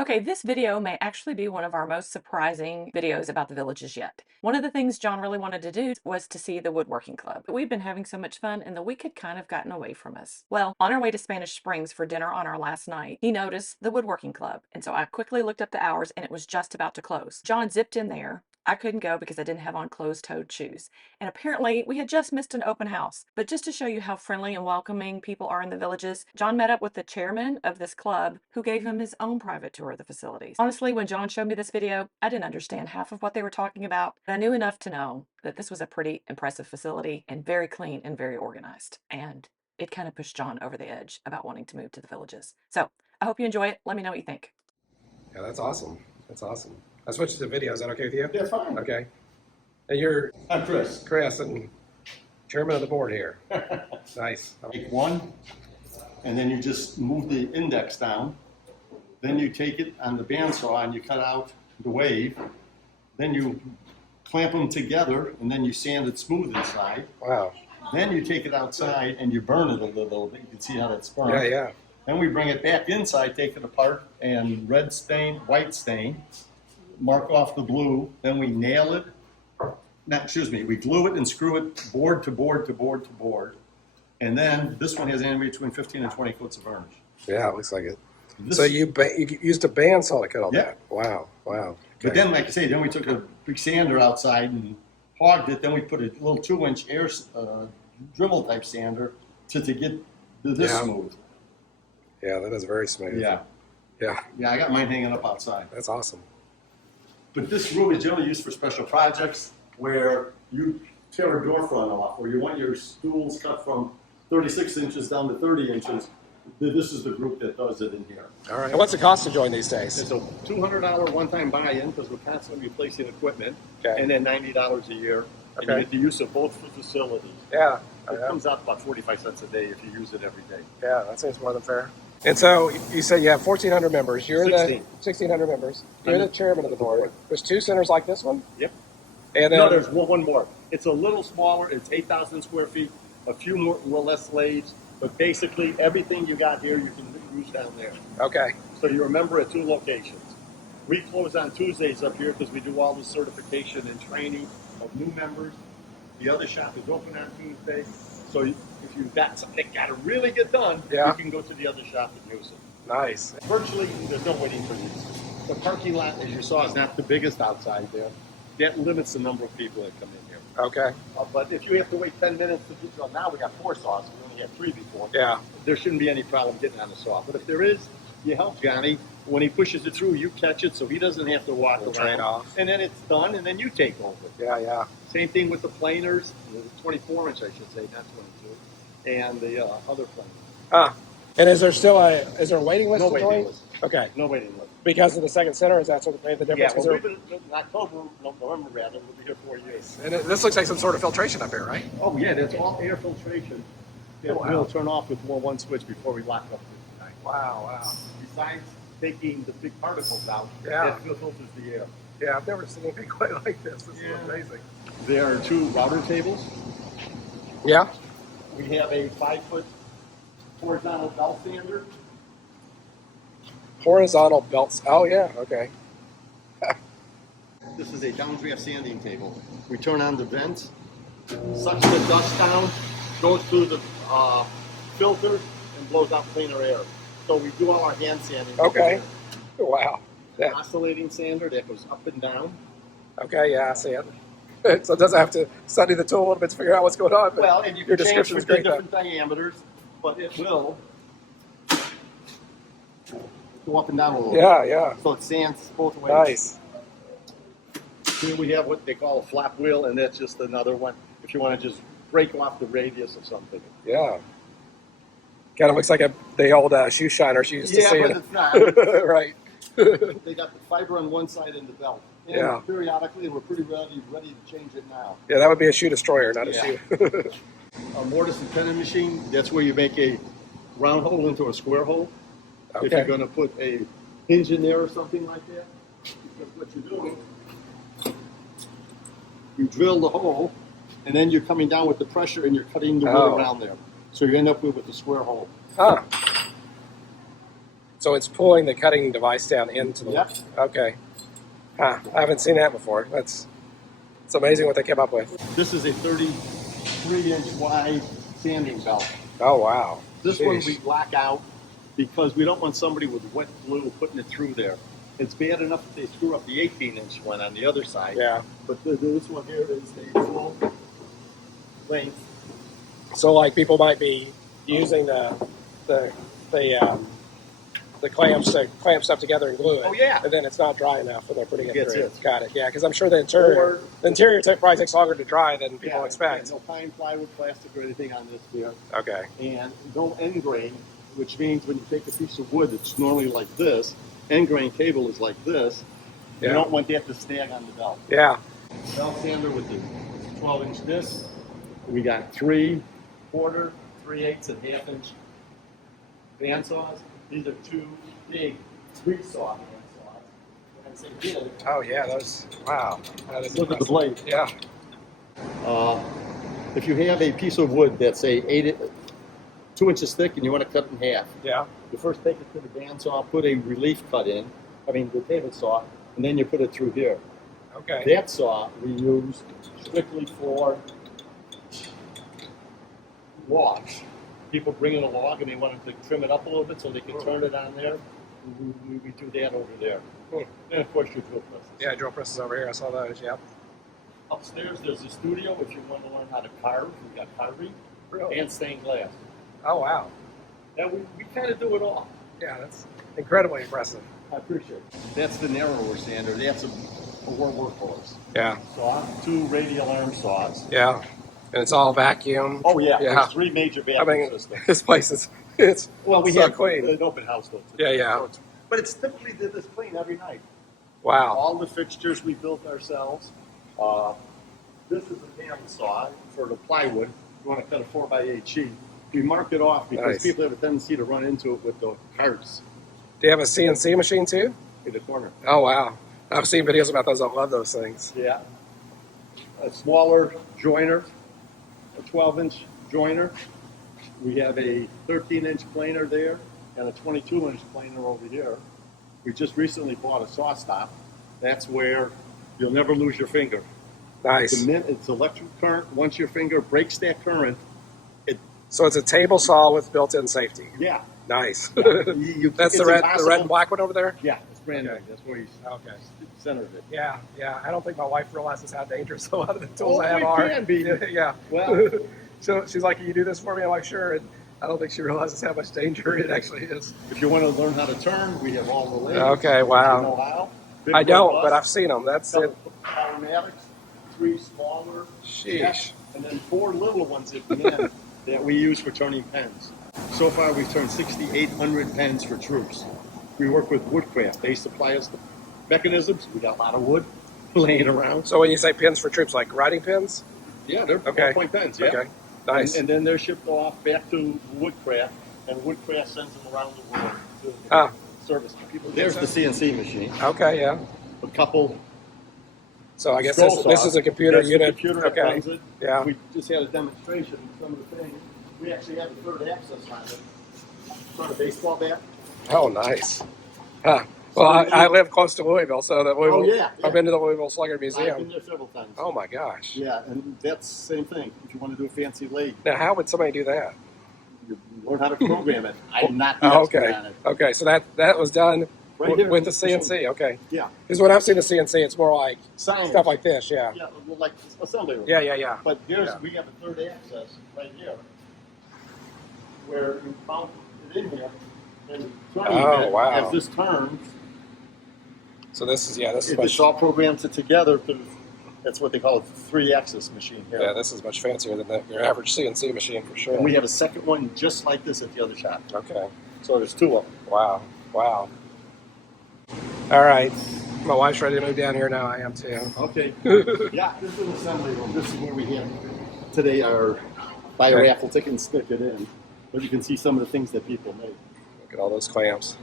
Okay, this video may actually be one of our most surprising videos about the villages yet. One of the things John really wanted to do was to see the woodworking club. We've been having so much fun and the week had kind of gotten away from us. Well, on our way to Spanish Springs for dinner on our last night, he noticed the woodworking club. And so I quickly looked up the hours and it was just about to close. John zipped in there. I couldn't go because I didn't have on closed-toed shoes. And apparently we had just missed an open house. But just to show you how friendly and welcoming people are in the villages, John met up with the chairman of this club who gave him his own private tour of the facilities. Honestly, when John showed me this video, I didn't understand half of what they were talking about, but I knew enough to know that this was a pretty impressive facility and very clean and very organized. And it kind of pushed John over the edge about wanting to move to the villages. So I hope you enjoy it. Let me know what you think. Yeah, that's awesome. That's awesome. I switched to video. Is that okay with you? Yeah, fine. Okay. And you're I'm Chris. Chris and chairman of the board here. Nice. Take one, and then you just move the index down. Then you take it on the bandsaw and you cut out the wave. Then you clamp them together, and then you sand it smooth inside. Wow. Then you take it outside and you burn it a little bit. You can see how that's burned. Yeah, yeah. Then we bring it back inside, take it apart, and red stain, white stain, mark off the blue. Then we nail it. We glue it and screw it board to board to board to board. And then this one has anywhere between 15 and 20 coats of varnish. Yeah, it looks like it. So you used a bandsaw to cut all that? Wow, wow. Okay. But then, like I say, then we took a big sander outside and hogged it. Then we put a little 2-inch air Dremel type sander to get this smooth. Yeah, that is very smooth. Yeah. Yeah. Yeah, I got mine hanging up outside. That's awesome. But this room is generally used for special projects where you tear a door front off, or you want your stools cut from 36 inches down to 30 inches. This is the group that does it in here. All right. And what's the cost to join these days? It's a $200 one-time buy-in because we're constantly replacing equipment, and then $90 a year. And you get the use of both facilities. Yeah. It comes out about 45 cents a day if you use it every day. Yeah, that seems more than fair. And so you said you have 1,400 members. You're 1,600 members. You're the chairman of the board. There's 2 centers like this one? Yep. And then, no, there's one more. It's a little smaller. It's 8,000 square feet, a few more less lathes, but basically everything you got here you can use down there. Okay. So you remember at 2 locations. We close on Tuesdays up here because we do all the certification and training of new members. The other shop is open on Tuesday. So if you've got something that got to really get done, you can go to the other shop and use it. Nice. Virtually, there's no waiting for these. The parking lot, as you saw, is not the biggest outside there. That limits the number of people that come in here. Okay. But if you have to wait 10 minutes to do so, now we got 4 saws. We only had 3 before. Yeah. There shouldn't be any problem getting on the saw. But if there is, you help Johnny. When he pushes it through, you catch it so he doesn't have to walk around. Trade off. And then it's done, and then you take over. Yeah, yeah. Same thing with the planers, the 24-inch, I should say, not 22, and the other planers. And is there still a waiting list? No waiting list. Okay. No waiting list. Because of the second center, is that what made the difference? Yeah, well, we've been in October, November rather, we'll be here 4 years. And this looks like some sort of filtration up here, right? Oh yeah, that's all air filtration. Yeah, we'll turn off with one switch before we lock up the night. Wow, wow. Besides taking the big particles out, it filters the air. Yeah, I've never seen anything quite like this. This is amazing. There are 2 router tables. Yeah. We have a 5-foot horizontal belt sander. Horizontal belts. Oh, yeah. Okay. This is a downdraft sanding table. We turn on the vents, sucks the dust down, goes through the filters, and blows out cleaner air. So we do all our hand sanding. Okay. Wow. An oscillating sander that goes up and down. Okay, yeah, I see it. So it doesn't have to study the tool a little bit to figure out what's going on. But well, and you your can change description was the great. different diameters, but it will go up and down a little bit. Yeah. So it sands both ways. Nice. Here we have what they call a flap wheel, and that's just another one if you want to just break off the radius of something. Yeah. Kind of looks like the old shoe shiners you used to see. Yeah, but it's not. Right. They got the fiber on one side and the belt. And periodically, we're pretty ready to change it now. Yeah, that would be a shoe destroyer, not a shoe. A mortise and tenon machine, that's where you make a round hole into a square hole. Okay. If you're going to put a hinge in there or something like that, that's what you're doing. You drill the hole, and then you're coming down with the pressure and you're cutting the wood around there. So you end up with a square hole. Huh. So it's pulling the cutting device down into the. Yep. Okay. Huh. I haven't seen that before. It's amazing what they came up with. This is a 33-inch wide sanding belt. Oh wow. This Sheesh. one we block out because we don't want somebody with wet glue putting it through there. It's bad enough if they screw up the 18-inch one on the other side. Yeah. But this one here is a full length. So like people might be using the clamps to clamp stuff together and glue it. Oh, yeah. And then it's not dry enough when they're putting it Yes, through. yes. Got it. Yeah, because I'm sure the interior probably takes longer to dry than people expect. No pine, plywood, plastic, or anything on this here. Okay. And no end grain, which means when you take a piece of wood that's normally like this, end grain cable is like this. Yeah. You don't want that to snag on the belt. Yeah. Belt sander with the 12-inch disc. We got 3/4, 3/8, and 1/2-inch band saws. These are 2 big 3-saw band saws. When I say big, Oh yeah, those. Wow. That is look at the impressive. blade. Yeah. If you have a piece of wood that's say 2 inches thick and you want to cut it in half, Yeah. you first take it to the band saw, put a relief cut in, the table saw, and then you put it through here. Okay. That saw we use strictly for logs. People bring in a log and they want to trim it up a little bit so they can turn it on there. We do that over there. And of course your drill presses. Yeah, drill presses over here. I saw those. Yep. Upstairs there's a studio if you want to learn how to carve. We got carving Really? and stained glass. Oh wow. And we kind of do it all. Yeah, that's incredibly impressive. I appreciate it. That's the narrower sander. That's a workhorse. Yeah. Saw, 2 radial arm saws. Yeah. And it's all vacuum. Oh yeah, Yeah. there's 3 major I vacuum mean, systems. this place is it's Well, we so have clean. an open house though. Yeah, yeah. But it's typically this clean every night. Wow. All the fixtures we built ourselves. This is a panel saw for the plywood. You want to cut a 4x8 sheet. We mark it off because Nice. people have a tendency to run into it with the carts Do you have a CNC machine too? in the corner. Oh wow. I've seen videos about those. I love those things. Yeah. A smaller joiner, a 12-inch joiner. We have a 13-inch planer there and a 22-inch planer over here. We just recently bought a saw stop. That's where you'll never lose your finger. Nice. It's electric current. Once your finger breaks that current, So it's a table saw with built-in safety. yeah. Nice. That's That's the red and black one over there? Yeah, it's brand new. Okay. That's where he's Okay. centered it. Yeah, yeah. I don't think my wife realizes how dangerous a lot of the tools Oh, I have it are. can be. Yeah. Well, So she's like, "Can you do this for me?" I'm like, "Sure." And I don't think she realizes how much danger it actually is. if you want to learn how to turn, we have all the lasers. Okay, wow. You know how? Big I don't, robust, but I've seen them. That's it. couple automatics, 3 smaller, Sheesh. and then 4 little ones at the end that we use for turning pens. So far, we've turned 6,800 pens for troops. We work with Woodcraft. They supply us the mechanisms. We got a lot of wood laying around. So when you say pins for troops, like writing pins? Yeah, they're Okay. ballpoint pens. Yeah. Okay. Nice. And then they're shipped off back to Woodcraft, and Woodcraft sends them around the world to Ah. service people. There's the CNC machine. Okay, yeah. A couple. So I guess scroll this saws. is a computer That's unit. The computer that Okay. runs it. Yeah. We just had a demonstration of some of the things. We actually have the third access on it. It's on a baseball bat. Oh, nice. Huh. Well, I live close to Louisville, so the Louisville. Oh, yeah. I've been to the Louisville Slugger I've been Museum. there several times. Oh my gosh. Yeah, and that's the same thing. If you want to do a fancy lathe, Now, how would somebody do that? you learn how to program it. I'm not the Oh, expert okay. on it. Okay, so that was done Right here. with the CNC. Okay. Yeah. Because when I've seen the CNC, it's more like Science. stuff like this. Yeah. Yeah, well, like assembly room. Yeah, yeah, yeah. But here's Yeah. we have a third access right here, where you mount it in here, and turning Oh, it, wow. as this turns, So this is it's much. all programmed together. That's what they call a 3-axis machine here. Yeah, this is much fancier than your average CNC machine for sure. And we have a second one just like this at the other shop. Okay. So there's 2 of them. Wow. Wow. All right. My wife's ready to move down here now. I am too. Okay. Yeah, this is an assembly room. This is where we have today our buy a Okay. raffle ticket and stick it in. But you can see some of the things that people make. Look at all those clamps.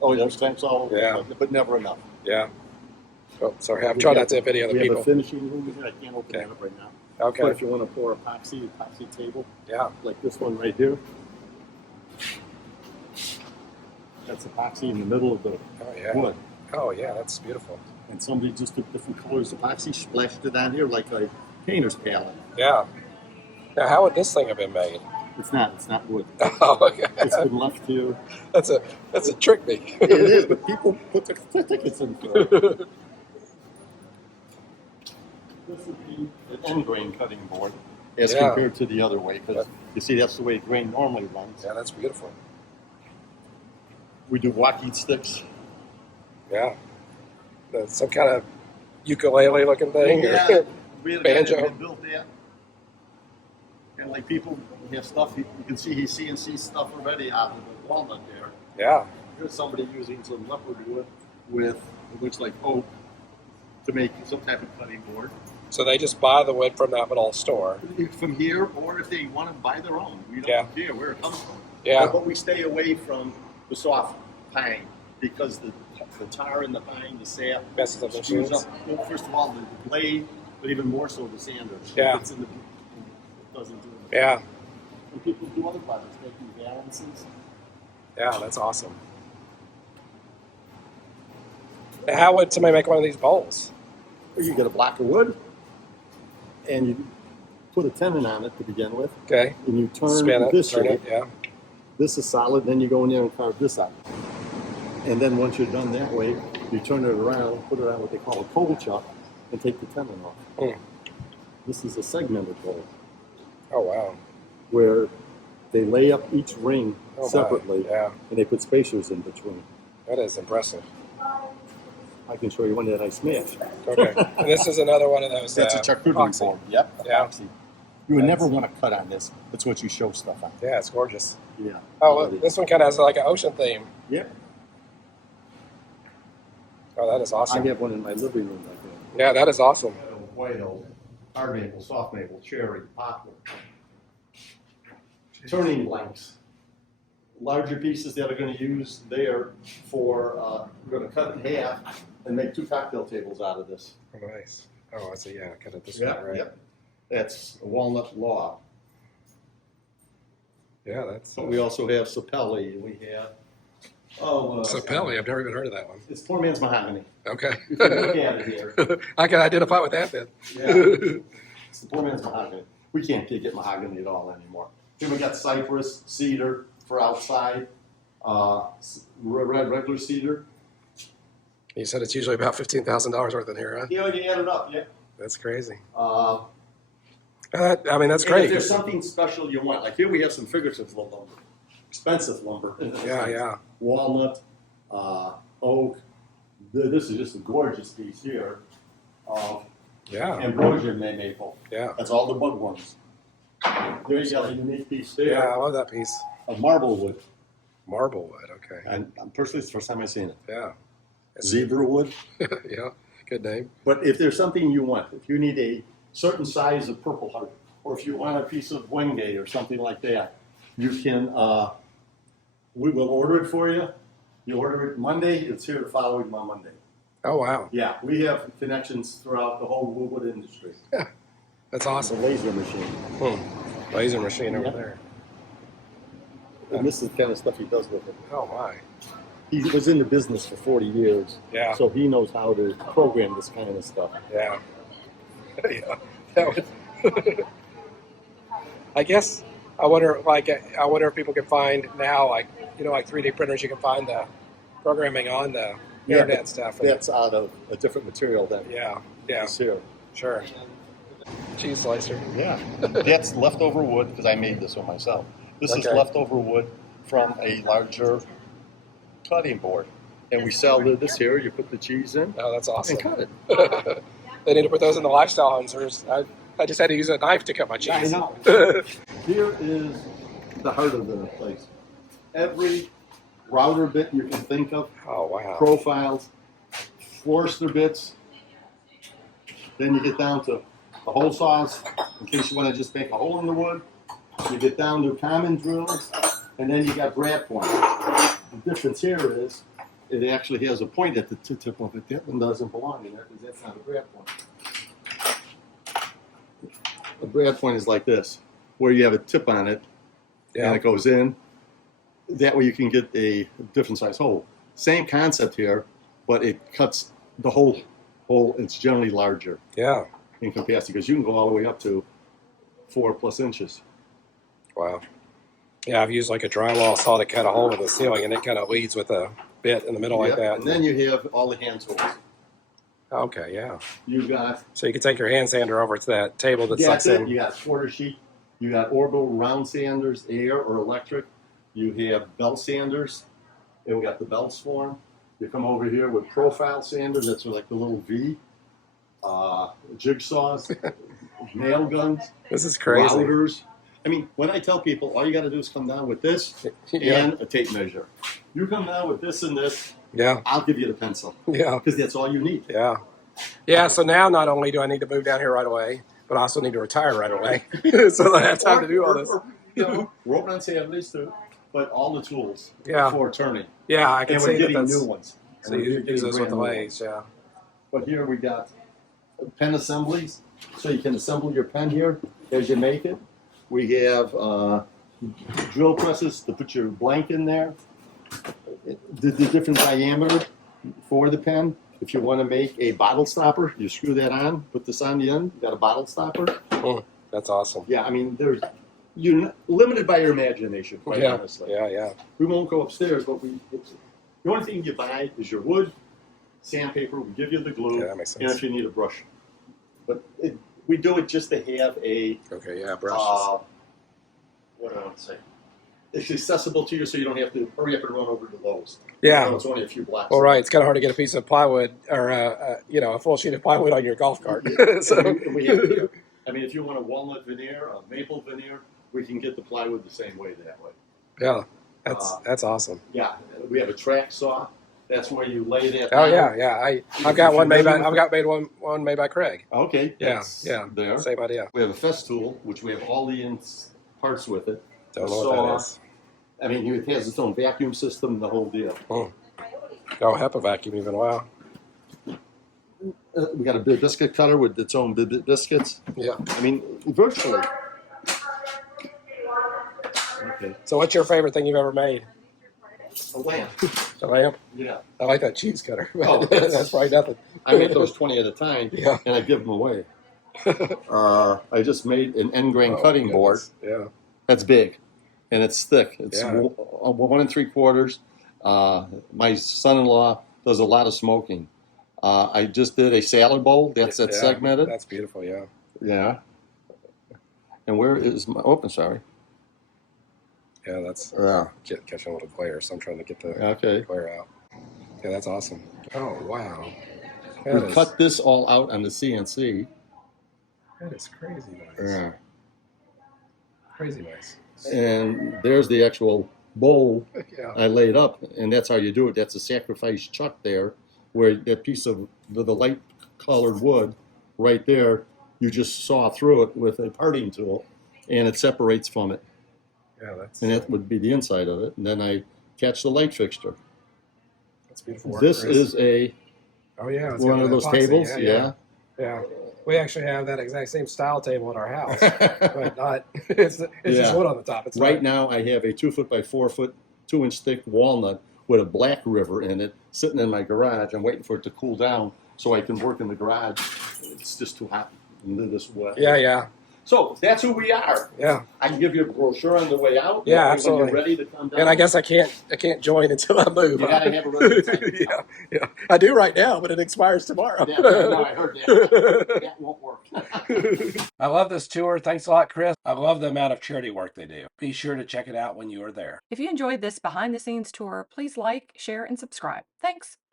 Oh, there's clamps all over, Yeah. but never enough. Yeah. Oh, sorry. I'm trying not to video the We have a people. finishing room here. I can't open Okay. it up right now. But Okay. if you want to pour epoxy table, Yeah. like this one right here. That's epoxy in the middle of the wood. Oh yeah, that's beautiful. And somebody just took different colors of epoxy, splashed it on here like a painter's palette. Yeah. Now, how would this thing have been made? It's not wood. Oh, okay. It's been left here. That's a trick me. It is, but people put their tickets in for it. This would be an end grain cutting board as compared to the other way, because you see that's the way grain normally runs. Yeah, that's beautiful. We do walkie sticks. Yeah. That's some kind of ukulele looking thing. Yeah, Or we had a banjo. guy that built that. And like people have stuff, you can see he CNC stuff already out of the walnut there. Yeah. Here's somebody using some leopard wood with, it looks like oak, to make some type of cutting board. So they just buy the wood from that little store. From here, or if they want to buy their own. We don't care where it comes from. Yeah. But we stay away from the soft pine because the tar in the pine, the sap, Messes up the screws machines. up. Well, first of all, the blade, but even more so the sander. Yeah. It's in the, it doesn't do it. Yeah. And people do other projects, making balances. Yeah, that's awesome. How would somebody make one of these bowls? Or you get a block of wood, and you put a tenon on it to begin with, Okay. and you turn Spin it, this turn way. it, yeah. This is solid, then you go in there and carve this out. And then once you're done that way, you turn it around, put it on what they call a cold chuck, and take the tenon off. Mm. This is a segmented bowl, Oh, wow. where they lay up each ring Oh, my. separately, Yeah, and they put spacers in between. that is impressive. I can show you one that I smashed. Okay. And this is another one of those. That's a charcuterie epoxy. board. Yep. Yeah. Epoxy. You would never want to cut on this. That's what you show stuff on. Yeah, it's gorgeous. Yeah. Oh, well, this one kind of has like an ocean theme. Yep. Oh, that is awesome. I have one in my living room like that. Yeah, that is awesome. White oak, hard maple, soft maple, cherry, poplar. Turning blanks. Larger pieces that are going to use there for, we're going to cut it in half and make 2 cocktail tables out of this. Oh, nice. Oh, I see. Yeah, cut it this way, right? Yep. That's a walnut log. Yeah, that's. But we also have sapelli, and we have, Sapelli. I've never even heard of that one. it's poor man's mahogany. Okay. If you look at it here, I can identify with that then. yeah, it's the poor man's mahogany. We can't get mahogany at all anymore. Then we got cypress, cedar for outside, regular cedar. You said it's usually about $15,000 worth in here, huh? You know, you add it up, yeah. That's crazy. Uh, I mean, that's and great. if there's something special you want, like here we have some figurative lumber, expensive lumber. Yeah. Walnut, oak. This is just a gorgeous piece here of Yeah. ambrosia maple. Yeah. That's all the bugworms. There you got a unique piece there Yeah, I love that piece. of marble wood. Marble wood. Okay. And personally, it's the first time I've seen it. Yeah. Zebra wood. Yeah. Good name. But if there's something you want, if you need a certain size of purple heart, or if you want a piece of wenge or something like that, you can, we will order it for you. You order it Monday, it's here the following Monday. Oh, wow. Yeah, we have connections throughout the whole wood industry. That's It's a awesome. laser machine. Laser machine over Yeah. there. And this is the kind of stuff he does with it. Oh, my. He was in the business for 40 years, Yeah. so he knows how to program this kind of stuff. Yeah. Yeah. That would. I guess I wonder if people can find now, like 3D printers. You can find the programming on the internet but and stuff. That's out of a different material than Yeah. is here. Sure. Cheese slicer. Yeah, that's leftover wood because I made this one myself. This is Okay. leftover wood from a larger cutting board. And we sell this here. You put the cheese in Oh, that's awesome. and cut it. They need to put those in the lifestyle homes. I just had to use a knife to cut my I cheese. know. Here is the heart of the place. Every router bit you can think of, Oh, wow. profiles, Forster bits. Then you get down to the hole saws, in case you want to just make a hole in the wood. You get down to common drills, and then you got brad points. The difference here is it actually has a point at the tip of it. That one doesn't belong in there because that's not a brad point. A brad point is like this, where you have a tip on it, Yeah. and it goes in, That way you can get a different size hole. Same concept here, but it cuts the whole hole. It's generally larger Yeah. in capacity because you can go all the way up to 4+ inches. Wow. Yeah, I've used like a drywall saw to cut a hole in the ceiling, and it kind of leads with a bit in the middle like that. And then you have all the hand tools. Okay, yeah. You've got So you can take your hand sander over to that table that sucks that's it. in. You got quarter sheet. You got orbital round sanders, air or electric. You have belt sanders, and we got the belts for them. You come over here with profile sanders. That's like the little V. Jigsaws, nail guns. This is crazy. Routers. I mean, when I tell people, all you got to do is come down with this Yeah. and a tape measure. You come down with this and this, Yeah. I'll give you the pencil. Yeah. Because that's all you need. Yeah. Yeah, so now not only do I need to move down here right away, but I also need to retire right away. So I have time to do all this. We're open on Saturdays too, but all the tools Yeah. for turning. Yeah, I can And see we're that getting that's... new ones. So And you we're use getting those with brand the new lathes, ones. yeah. But here we got pen assemblies, so you can assemble your pen here as you make it. We have drill presses to put your blank in there. The different diameter for the pen. If you want to make a bottle stopper, you screw that on, put this on the end, you got a bottle stopper. Oh, that's awesome. Yeah, I mean, you're limited by your imagination, quite Yeah, honestly. yeah. We won't go upstairs, but the only thing you buy is your wood, sandpaper, we give you the glue, Yeah, that makes and sense. if you need a brush. But we do it just to have a, Okay, yeah, brushes. what do I want to say? It's accessible to you so you don't have to hurry up and run over to Lowe's. Yeah. You know, it's only a few blocks. Well, right, it's kind of hard to get a piece of plywood or, a full sheet of plywood on your golf cart. So, And we have here. I mean, if you want a walnut veneer, a maple veneer, we can get the plywood the same way that way. yeah, that's awesome. Yeah, we have a track saw. That's where you lay that Oh down. yeah. I've got one made by one made by Craig. Okay. Yeah, There. Same idea. We have a festool, which we have all the parts with it. Don't know what that is. I mean, it has its own vacuum system, the whole deal. Oh, HEPA vacuum even. Wow. We got a big biscuit cutter with its own biscuits. Yeah. I mean, virtually. Okay. So, what's your favorite thing you've ever made? A lamp. A lamp. Yeah. I like that cheese cutter. Oh, that's probably nothing. I make those 20 at a time, Yeah. and I give them away. I just made an end grain cutting board. Yeah. That's big, and it's thick. It's Yeah. 1 3/4. My son-in-law does a lot of smoking. I just did a salad bowl. That's segmented. That's beautiful. Yeah. Yeah. And where is my? Oh, I'm sorry. Yeah, that's Yeah. catching a little glare, so I'm trying to get the Okay. glare out. Yeah, that's awesome. Oh wow. We cut this all out on the CNC. That is crazy nice. Yeah. Crazy nice. And there's the actual bowl Yeah. I laid up, and that's how you do it. That's a sacrifice chuck there, where that piece of the light colored wood right there, you just saw through it with a parting tool, and it separates from it. Yeah, that's And that would be the inside of it. And then I catch the light fixture. that's beautiful work, This Chris. is a oh yeah, it's one got of the those epoxy. tables. Yeah. We actually have that exact same style table at our house, but not. It's just wood on the top. It's Right now, I have a 2 foot by 4 foot, 2-inch thick walnut with a black river in it, sitting in my garage. I'm waiting for it to cool down so I can work in the garage. It's just too hot into this wet. Yeah. So that's who we are. Yeah. I can give you a brochure on the way out. Yeah, when absolutely. you're ready to come down. And I guess I can't join until I move. You gotta have a resident. Yeah. I do right now, but it expires tomorrow. Yeah, no, I heard that. That won't work. I love this tour. Thanks a lot, Chris. I love the amount of charity work they do. Be sure to check it out when you are there. If you enjoyed this behind the scenes tour, please like, share, and subscribe. Thanks.